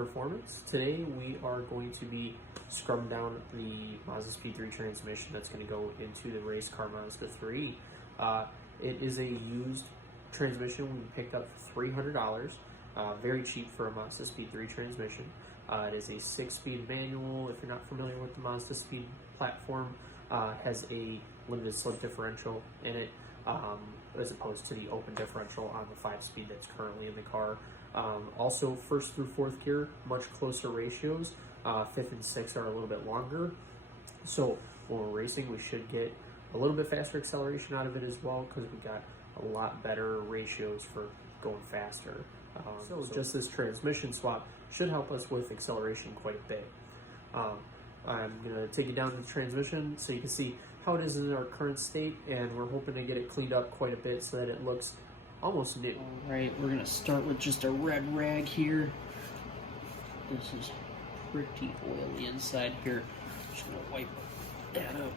Performance. Today we are going to be scrubbing down the Mazda3 transmission that's going to go into the Racecar Mazda3. It is a used transmission we picked up for $300. Very cheap for a Mazda3 transmission. It is a 6-speed manual. If you're not familiar with the Mazda Speed platform, has a limited slip differential in it, as opposed to the open differential on the 5-speed that's currently in the car. Also, first through fourth gear, much closer ratios. Fifth and sixth are a little bit longer. So when we're racing, we should get a little bit faster acceleration out of it as well, because we got a lot better ratios for going faster. So just this transmission swap should help us with acceleration quite a bit. I'm going to take you down to the transmission so you can see how it is in our current state, and we're hoping to get it cleaned up quite a bit so that it looks almost new. Alright, we're going to start with just a red rag here. This is pretty oily inside here. Just going to wipe that up.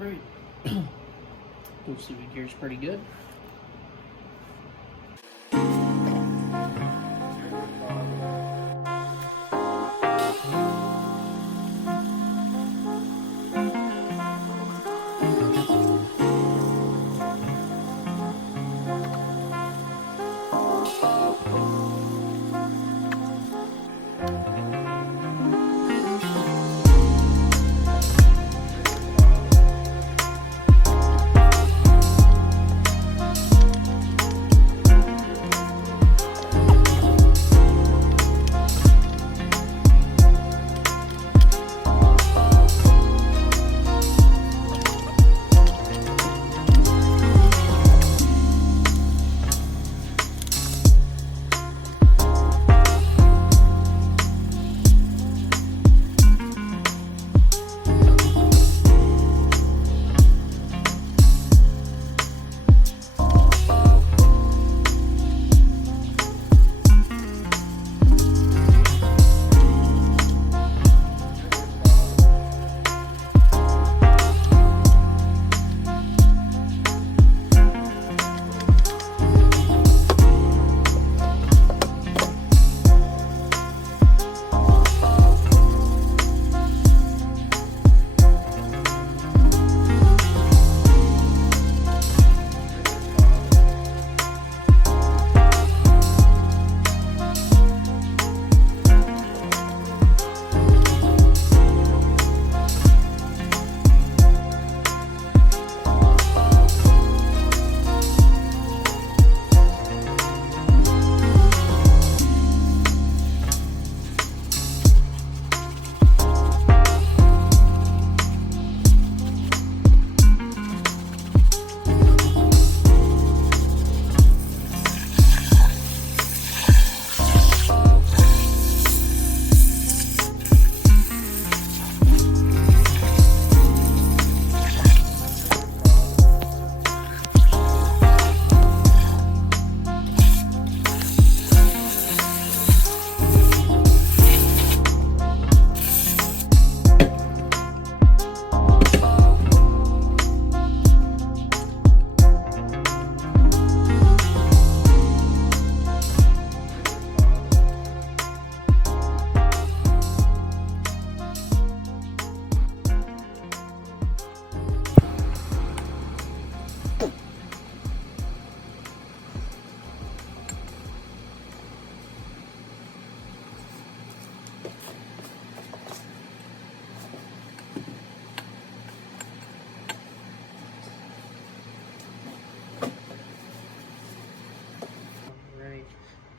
Right. Looks like the gear's pretty good.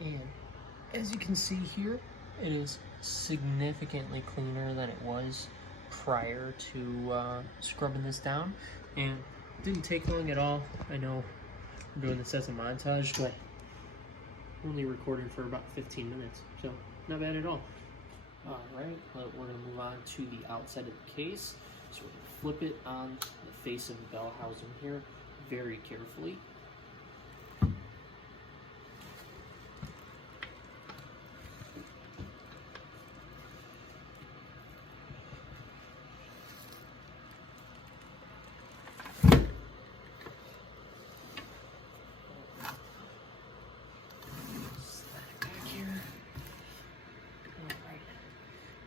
And as you can see here, it is significantly cleaner than it was prior to scrubbing this down, and it didn't take long at all. I know I'm doing this as a montage, but we're only recording for about 15 minutes, so not bad at all. Alright, we're going to move on to the outside of the case. So we're going to flip it on the face of the bell housing here very carefully.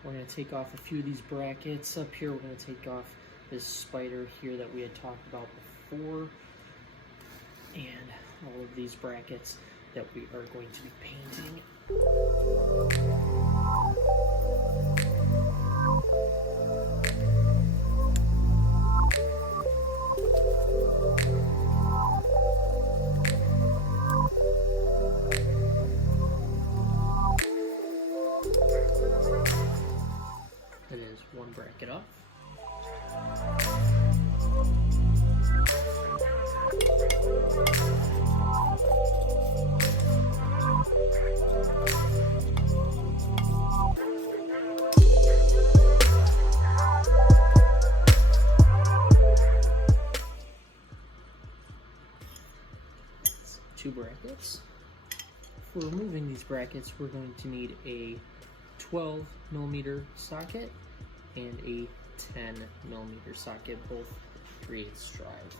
We're going to take off a few of these brackets up here. We're going to take off this spider here that we had talked about before, and all of these brackets that we are going to be painting. It is one bracket up. Two brackets. For removing these brackets, we're going to need a 12mm socket and a 10mm socket, both 3/8 drive.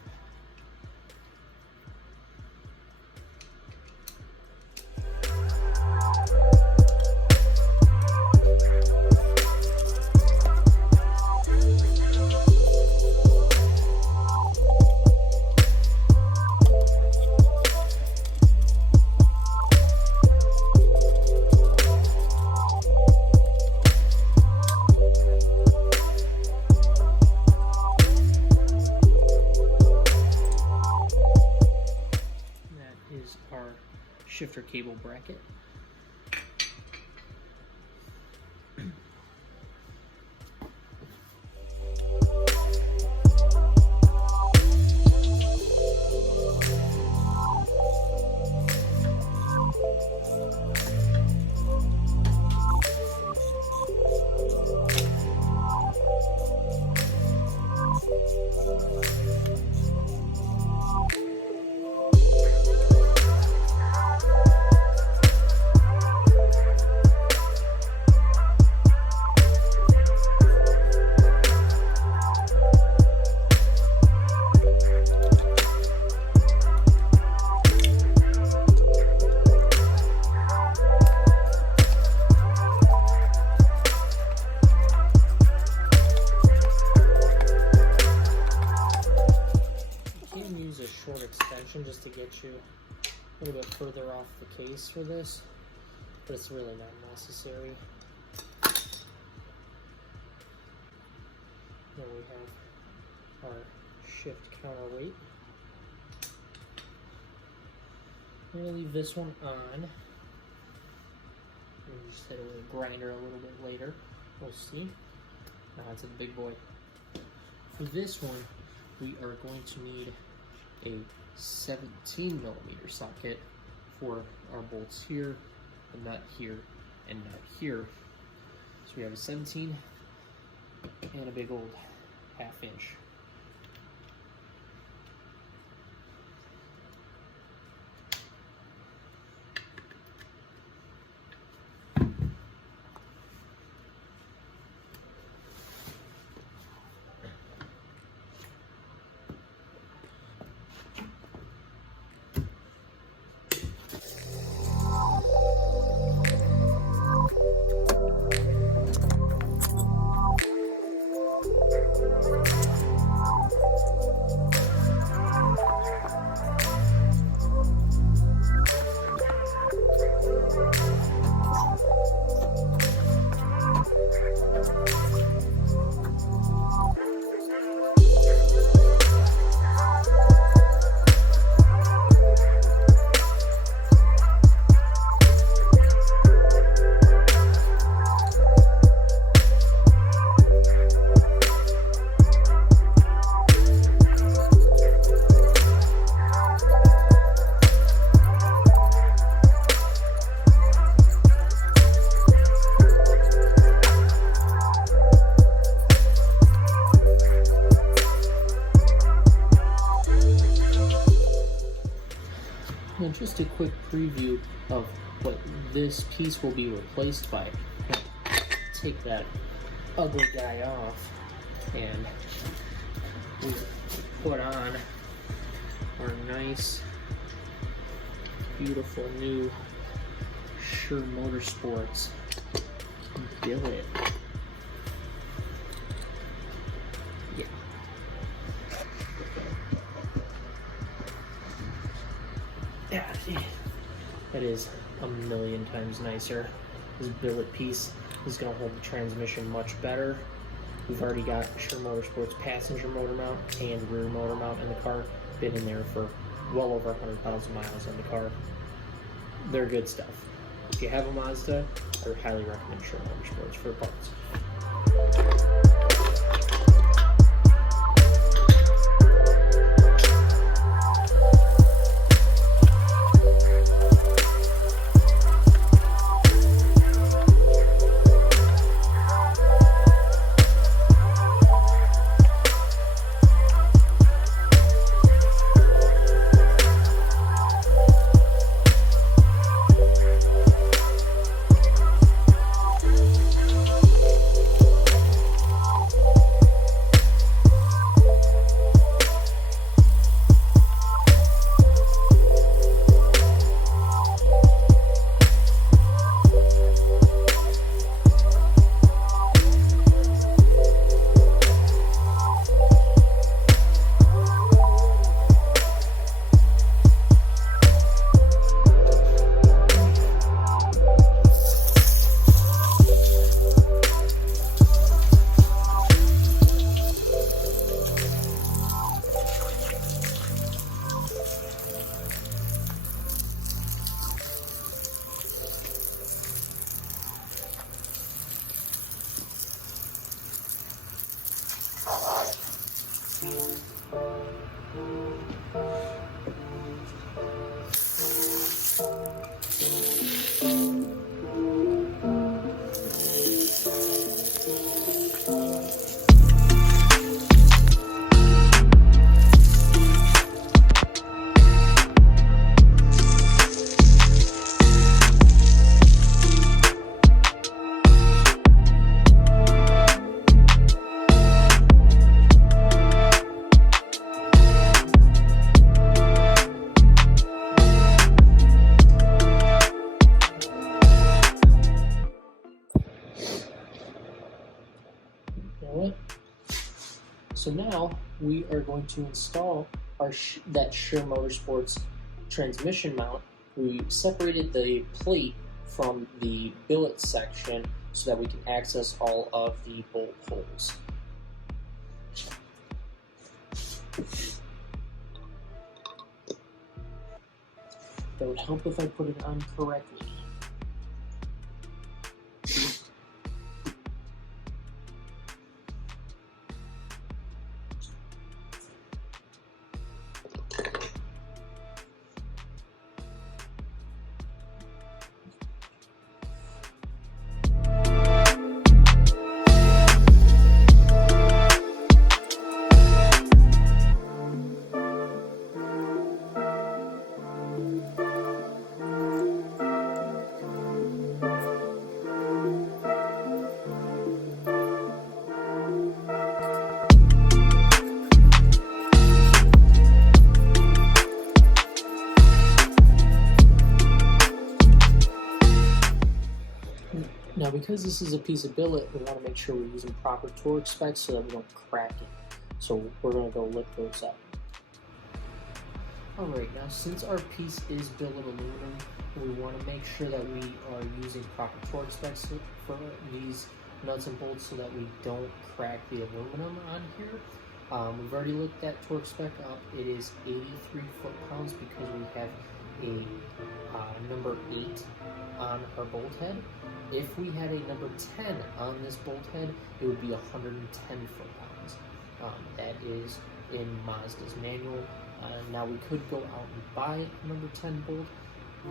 Our shifter cable bracket. Short extension just to get you a little bit further off the case for this, but it's really not necessary. Then we have our shift counterweight. I'm going to leave this one on and just hit it with a grinder a little bit later. We'll see. Now it's a big boy. For this one, we are going to need a 17mm socket for our bolts here, a nut here, and nut here. So we have a 17 and a big old 1/2 inch. Now, just a quick preview of what this piece will be replaced by. Take that ugly guy off, and we put on our nice, beautiful new Sure Motorsports billet. Yeah. Yeah, that is a million times nicer. This billet piece is going to hold the transmission much better. We've already got Sure Motorsports passenger motor mount and rear motor mount in the car. Been in there for well over 100,000 miles in the car. They're good stuff. If you have a Mazda, I would highly recommend Sure Motorsports for parts. So now we are going to install our that Sure Motorsports transmission mount. We separated the plate from the billet section so that we can access all of the bolt holes. That would help if I put it on correctly. Now, because this is a piece of billet, we want to make sure we're using proper torque specs so that we don't crack it. So we're going to go lift those up. Alright, now since our piece is billet aluminum, we want to make sure that we are using proper torque specs for these nuts and bolts so that we don't crack the aluminum on here. We've already looked that torque spec up. It is 83 foot-pounds because we have a number 8 on our bolt head. If we had a number 10 on this bolt head, it would be 110 foot-pounds. That is in Mazda's manual. Now we could go out and buy a number 10 bolt.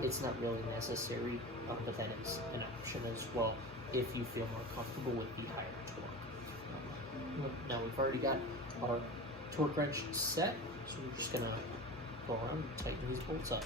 It's not really necessary, but that is an option as well if you feel more comfortable with the higher torque. Now we've already got our torque wrench set, so we're just gonna go around and tighten these bolts up.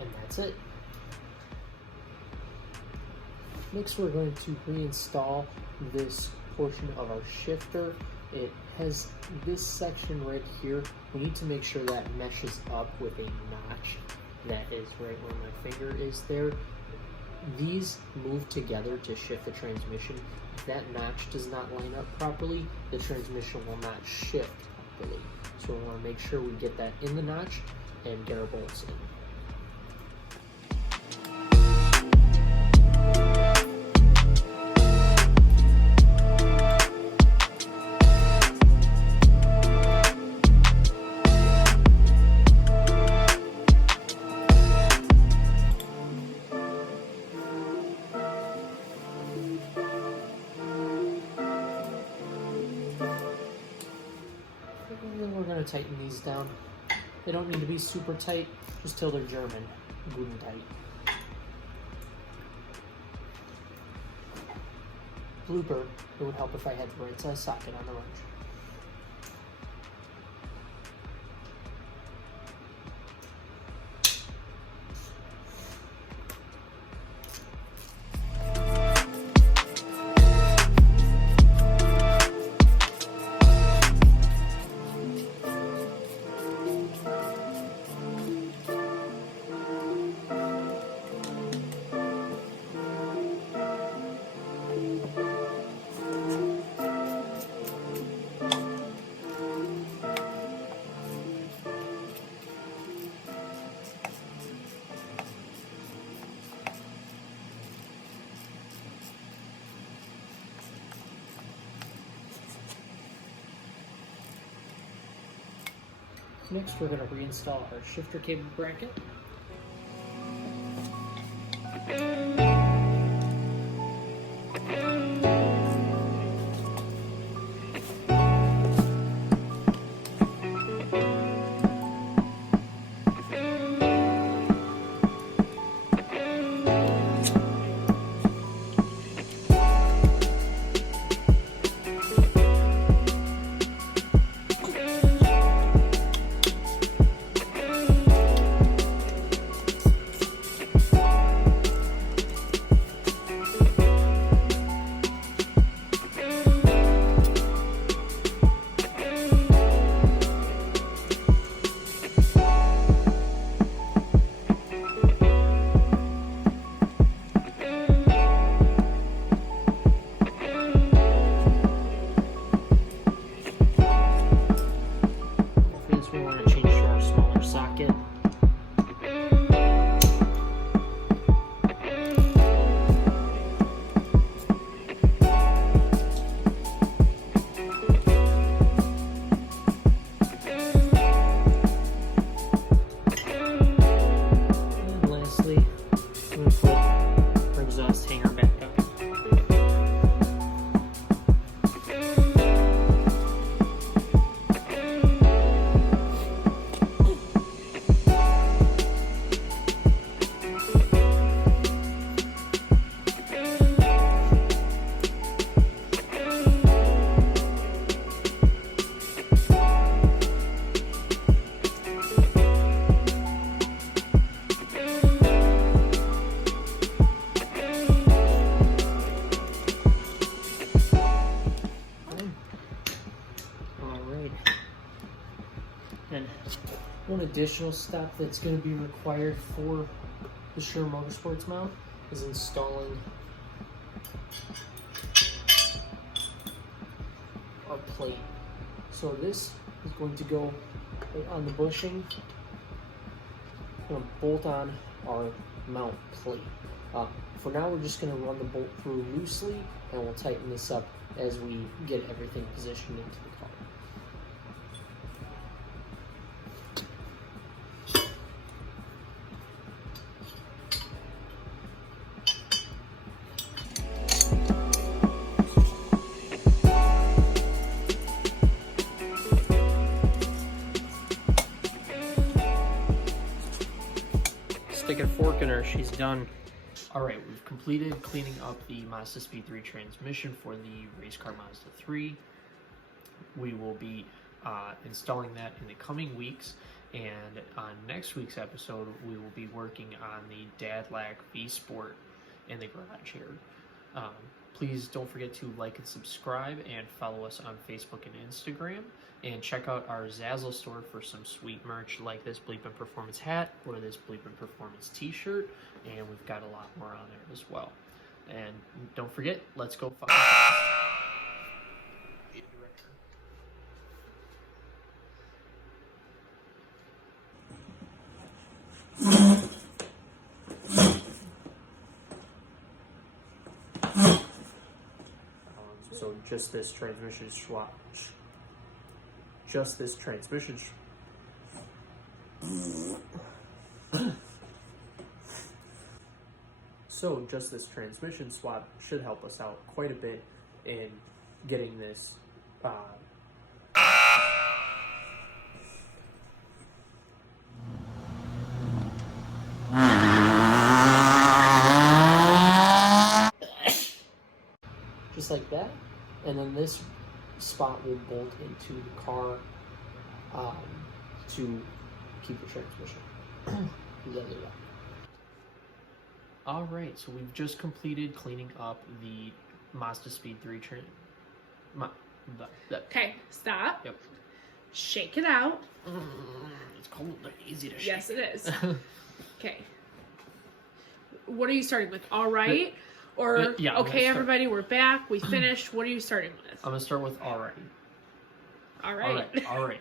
And that's it. Next, we're going to reinstall this portion of our shifter. It has this section right here. We need to make sure that meshes up with a notch that is right where my finger is there. These move together to shift the transmission. If that notch does not line up properly, the transmission will not shift properly. So we want to make sure we get that in the notch and get our bolts in. And then we're going to tighten these down. They don't need to be super tight, just till they're German, good and tight. Blooper, it would help if I had the right size socket on the wrench. Next, we're going to reinstall our shifter cable bracket. And one additional step that's going to be required for the Shure Motorsports mount is installing our plate. So this is going to go right on the bushing. I'm going to bolt on our mount plate. For now, we're just going to run the bolt through loosely, and we'll tighten this up as we get everything positioned into the car. stick a fork in her. She's done. Alright, we've completed cleaning up the Mazda Speed 3 transmission for the Racecar Mazda 3. We will be installing that in the coming weeks, and on next week's episode we will be working on the Dadlac V Sport in the garage here. Please don't forget to like and subscribe and follow us on Facebook and Instagram, and check out our Zazzle store for some sweet merch like this Bleepin Performance hat or this Bleepin Performance t-shirt, and we've got a lot more on there as well. And don't forget, let's go fucking fast. So just this transmission swap. Just this transmission. So just this transmission swap should help us out quite a bit in getting this. Just like that, and then this spot will bolt into the car to keep the transmission. Alright, so we've just completed cleaning up the Mazda Speed 3 Okay, stop. Yep. Shake it out. It's cold and easy to shake. Yes, it is. Okay. What are you starting with? All right? Or, yeah, okay, everybody, we're back. We finished. What are you starting with? I'm going to start with alright. All right. Alright.